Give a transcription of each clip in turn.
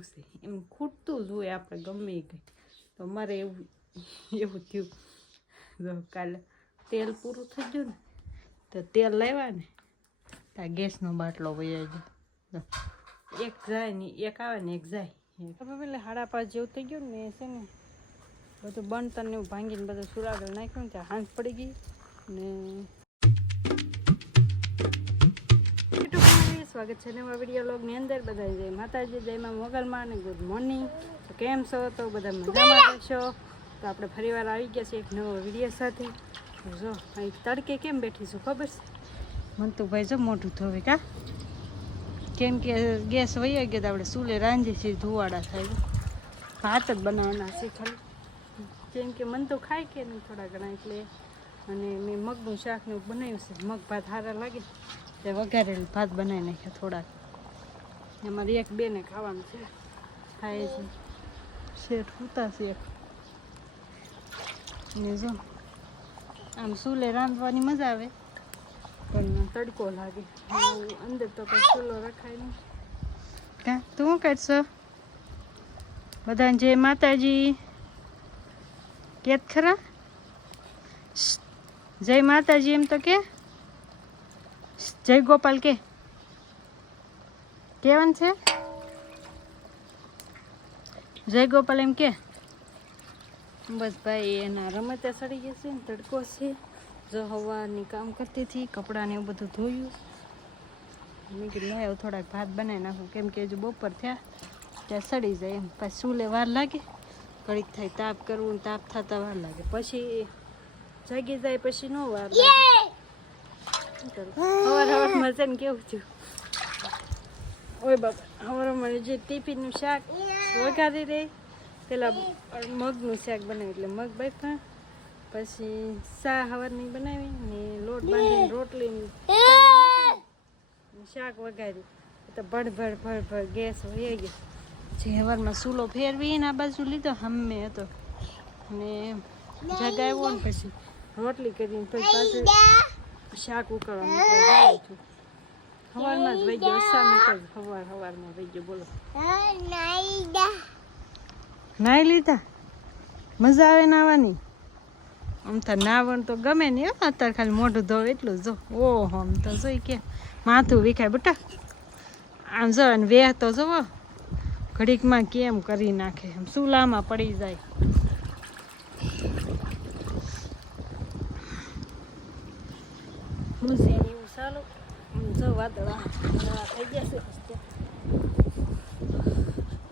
એવું છે, એમ ખૂટતું જ હોય આપણે ગમે એ કંઈ. તો મારે એવું થયું. કાલે તેલ પૂરું થઈ ગયું ને તો તેલ લાવ્યા ને ત્યાં ગેસનો બાટલો વહી ગયો. એક જાય ને એક આવે ને એક જાય. એટલે 5:30 જેવું થઈ ગયું ને છે ને બધું બનતર ને એવું ભાંગીને બધું સુરાગળ નાખ્યું ને ત્યાં હાંજ પડી ગઈ ને. સ્વાગત છે નવા વિડીયો વ્લોગની અંદર. બધા જય માતાજી, જયમાં મોગલમાં અને ગુડ મોર્નિંગ. તો કેમ છો? તો બધા મજામાં રહેશો. તો આપણે ફરીવાર આવી ગયા છે એક નવો વિડીયો સાથે. જો અહીં તડકે કેમ બેઠીશું ખબર છે? મંતુભાઈ જો મોઢું ધોવે કા, કેમ કે ગેસ વહી ગયો તો આપણે ચૂલે રાંધી છીએ, ધુવાડા થાય. ભાત જ બનાવવાના છે ખાલી, કેમ કે મન તો ખાય કે નહીં થોડા ઘણા એટલે. અને મેં મગનું શાક ને બનાવ્યું છે, મગ ભાત સારા લાગે તે વઘારેલ ભાત બનાવી નાખ્યા થોડાક. અમારે એક બેને ખાવાનું છે, ખાય છે શેઠ ઉતા છે એક. ને જો આમ ચૂલે રાંધવાની મજા આવે પણ તડકો લાગે અંદર, તો કંઈ ચૂલો રખાય નહીં. કા તું શું કરશો? બધાને જય માતાજી કેત ખરા? જય માતાજી એમ તો કે, જય ગોપાલ કે કેવાનું છે? જય ગોપાલ એમ કે. બસ ભાઈ એના રમતે સડી ગયા છે ને તડકો છે. જો હવાની કામ કરતી હતી, કપડાને એવું બધું ધોયું. મેં કીધું લાવ થોડાક ભાત બનાવી નાખું, કેમ કે હજુ બપોર થયા ત્યાં સડી જાય એમ. પછી ચૂલે વાર લાગે, ઘડીક થાય તાપ કરવું ને તાપ થતા વાર લાગે, પછી જાગી જાય પછી ન વાર લાગે. સવારમાં છે ને કેવું થયું, ઓય બાપા સવારમાં જે ટિફિનનું શાક વઘારી રહી, પેલા મગનું શાક બનાવ્યું એટલે મગ બાફા, પછી ચા સવારની બનાવી ને લોટ બાંધીને રોટલી શાક વઘાર્યું. તો ભડ ગેસ વહી ગયો. જે સવારમાં ચૂલો ફેરવીને આ બાજુ લીધો હમે હતો ને જગાવ્યો ને પછી રોટલી કરીને પછી પાછું શાક ઉકાળવાનું સવારમાં જ વહી ગયો. અચાનક જ સવારમાં વહી ગયો. બોલો નાઈ લીધા? મજા આવે નાવાની? આમ તો નાવણ તો ગમે નહીં, અત્યારે ખાલી મોઢું ધોવે એટલું જો. ઓહો આમ તો જોઈ કે માથું વિખાય બેટા. આમ જો ને વેહ તો જોવો ઘડીકમાં કેમ કરી નાખે, આમ ચૂલામાં પડી જાય. એવું ચાલો જો વાદળા થઈ ગયા છે.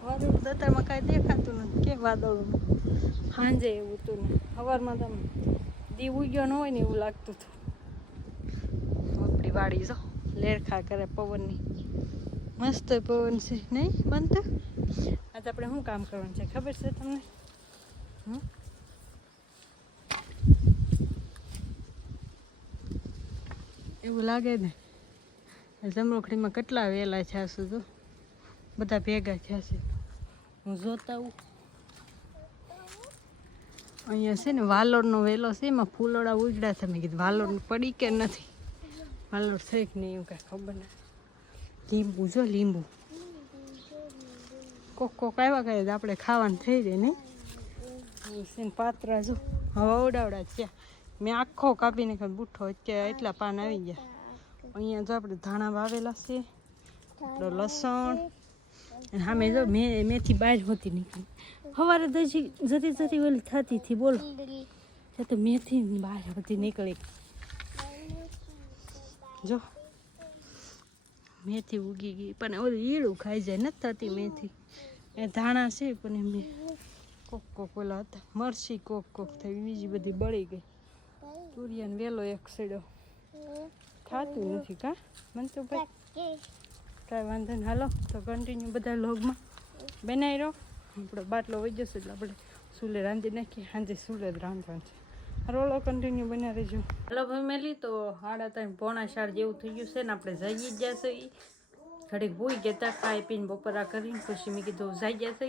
વાદળ દતામાં કાંઈ દેખાતું નથી કે વાદળનું. સાંજે એવું હતું ને સવારમાં તમે દી ઉગ્યો ન હોય ને એવું લાગતું હતું. આપણી વાડી જો લેરખા કરે પવનની, મસ્ત પવન છે નહીં બનતા? આજે આપણે શું કામ કરવાનું છે ખબર છે તમને? એવું લાગે ને જમરોખડીમાં કેટલા વેલા થયા છે, જો બધા ભેગા થયા છે. હું જોતા આવું. અહીંયા છે ને વાલોડનો વેલો છે, એમાં ફૂલોડા ઉજડા છે. મેં કીધું વાલોડ પડી કે નથી, વાલોડ છે કે નહીં એવું કાંઈ ખબર નહીં. લીંબુ જો લીંબુ કોક આવ્યા કરે તો આપણે ખાવાનું થઈ જાય નહીં. પાત્રા જો હવા ઉડાવડા થયા. મેં આખો કાપીને બુઠ્ઠો અત્યારે એટલા પાન આવી ગયા. અહીંયા જો આપણે ધાણા વાવેલા છે, લસણ, અને સામે જો મેથી બહાર હોતી નીકળી. સવારે જતી ઓલી થતી હતી બોલો, તો મેથી બહાર હોતી નીકળી. જો મેથી ઉગી ગઈ પણ ઓલું ઈળું ખાઈ જાય, નથી થતી મેથી. એ ધાણા છે પણ એમ કોક ઓલા હતા, મરસી કોક થઈ, બીજી બધી બળી ગઈ. તુરિયાનો વેલો એક સડ્યો, ખાતું નથી કા મને તો ભાઈ. કાંઈ વાંધો નહીં, હાલો તો કન્ટિન્યુ બધા લોગમાં બનાવી રહો. આપણો બાટલો વહી જશે એટલે આપણે ચૂલે રાંધી નાખીએ. સાંજે ચૂલે જ રાંધવાનું છે. રોલો કન્ટિન્યુ બના રહેજો. હલો ફેમિલી, તો 3:30 પોણા 4 જેવું થઈ ગયું છે ને આપણે જઈ જ જશે. ઘડીક ભૂઈ ગયા હતા ખાઈ પીને બપોરા કરીને, પછી મેં કીધું જઈ જશે.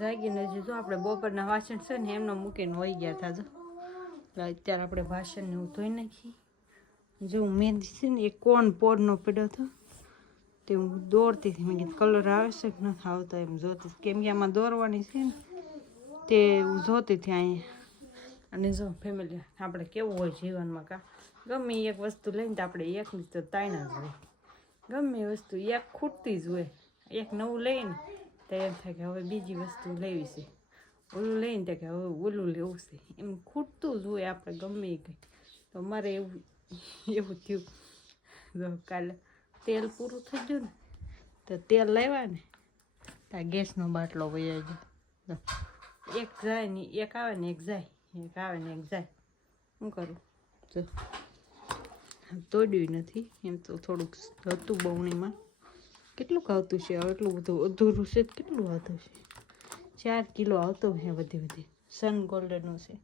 જાગીને હજી જો આપણે બપોરના વાસણ છે ને એમનો મૂકીને વહી ગયા હતા. જો અત્યારે આપણે વાસણને હું ધોઈ નાખી. જો મહેંદી છે ને એ કોણ પોરનો પડ્યો હતો તે હું દોરતી હતી. મેં કીધું કલર આવે છે કે નથી આવતો એમ જોતી, કેમ કે આમાં દોરવાની છે ને તે હું જોતી હતી અહીંયા. અને જો ફેમિલી આપણે કેવું હોય જીવનમાં, કા ગમે એક વસ્તુ લઈને તો આપણે એકની તો તાયણા જ હોય. ગમે એ વસ્તુ એક ખૂટતી જ હોય. એક નવું લઈને તો એમ થાય કે હવે બીજી વસ્તુ લેવી છે, ઓલું લઈને તો કે હવે ઓલું લેવું છે, એમ ખૂટતું જ હોય આપણે ગમે એ કંઈ. તો મારે એવું થયું. જો કાલે તેલ પૂરું થઈ ગયું ને તો તેલ લાવ્યા ને ત્યાં ગેસનો બાટલો વયો ગયો. એક જાય ને એક આવે ને એક જાય, એક આવે ને એક જાય. શું કરું? જો તોડ્યું નથી, એમ તો થોડુંક હતું બવણીમાં. કેટલુંક આવતું છે એટલું બધું અધૂરું છે, કેટલું આવતું છે? 4 કિલો આવતો છે વધી. સન ગોલ્ડનનું છે.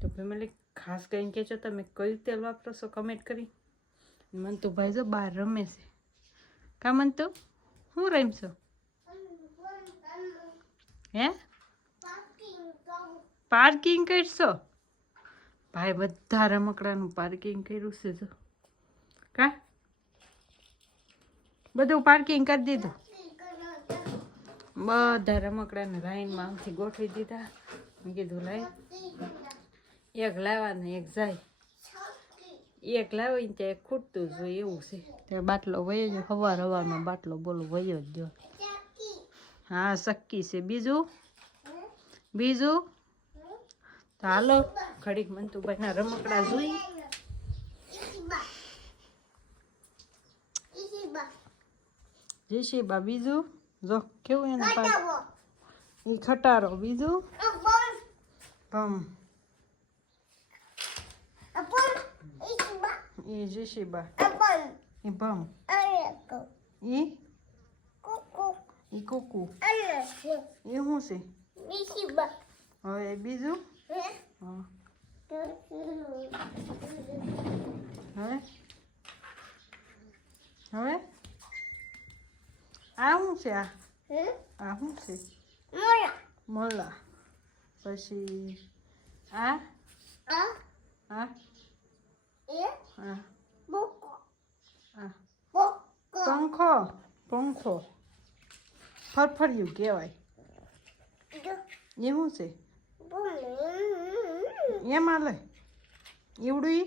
તો ફેમિલી ખાસ કરીને કહેજો તમે કયું તેલ વાપરો છો કમેન્ટ કરી. મંતુભાઈ જો બહાર રમે છે. કા મંતુ શું રમશો? હે પાર્કિંગ કરશો? ભાઈ બધા રમકડાનું પાર્કિંગ કર્યું છે. જો કા બધું પાર્કિંગ કરી દીધું. બધા રમકડાને લાઈનમાં આમથી ગોઠવી દીધા. મેં કીધું લાઈ એક લાવવા ને એક જાય, એક લાવીને ત્યાં એક ખૂટતું જ હોય એવું છે. ત્યાં બાટલો વયો જો હવારમાં બાટલો બોલો વયો જ જો. હા સક્કી છે. બીજું તો હાલો ઘડીક મંતુભાઈના રમકડા જોઈ. જીશીબા બીજું જો કેવું એને એ ખટારો. બીજું ભમ એ જીશીબા એ ભમ એ કુકુ એ શું છે હવે બીજું? હા હવે આ શું છે? આ શું છે? મોલા. પછી આ પંખો ફરફરિયું કહેવાય. એ શું છે? એમાં લે એવડું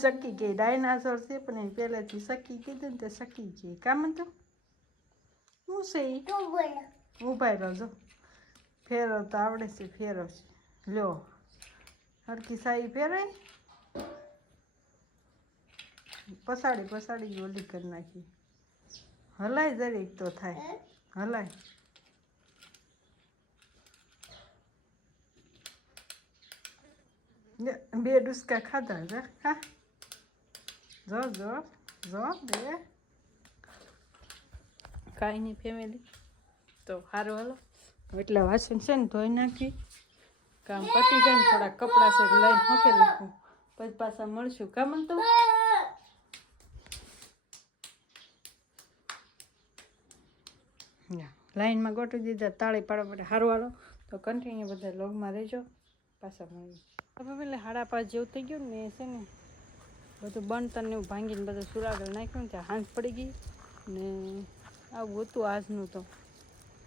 સકી કે ડાયનાસોર છે પણ એ પહેલેથી સકી કીધું ને તે સકી છે. કામ તો શું છે? ઉભા રહો જો ફેરવ તો આવડે છે. ફેરવ છે લ્યો હરકી સાઈ ફેરવાય. પસાડી ઓલી કરી નાખી. હલાય જરીક તો થાય. હલાય બે ડુસકા ખાધા છે. હા જો બે કાંઈ નહીં ફેમિલી. તો સારું હાલો એટલે વાસણ છે ને ધોઈ નાખી, કામ પતી જાય ને થોડા કપડાં છે લઈને મૂકી નાખું, પછી પાછા મળશું. કામ તો લાઈનમાં ગોઠવી દીધા, તાળી પાડવા માટે. સારું હાલો તો કન્ટિન્યુ બધા લોગમાં રહેજો, પાછા મળીએ. હવે એટલે 5:30 જેવું થઈ ગયું ને છે ને બધું બનતર ને એવું ભાંગીને બધું સુરાગળ નાખ્યું ને ત્યાં હાંજ પડી ગઈ ને આવું હતું આજનું. તો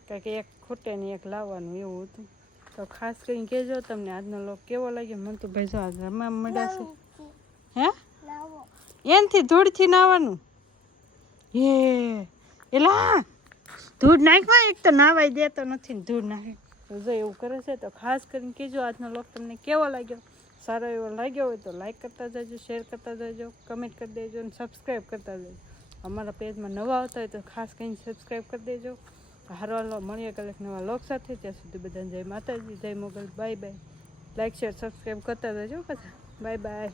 કાંઈક એક ખૂટે ને એક લાવવાનું એવું હતું. તો ખાસ કરીને કહેજો તમને આજનો લોક કેવો લાગ્યો. મને તો ભાઈ જો આજ રમવા મળ્યા છે. હે એનથી ધૂળથી નાવાનું હે એલા ધૂળ નાખવા એક તો નાવાય દેતો નથી ને ધૂળ નાખે તો જો એવું કરે છે. તો ખાસ કરીને કહેજો આજનો લોક તમને કેવો લાગ્યો. સારો એવો લાગ્યો હોય તો લાઈક કરતા જજો, શેર કરતા જજો, કમેન્ટ કરી દેજો અને સબસ્ક્રાઈબ કરતા જજો. અમારા પેજમાં નવા આવતા હોય તો ખાસ કરીને સબસ્ક્રાઈબ કરી દેજો. હારો મળીએ કાલે નવા લોક સાથે. ત્યાં સુધી બધાને જય માતાજી, જય Mogal. Bye bye. Like share subscribe કરતા જજો. પાછા બાય બાય.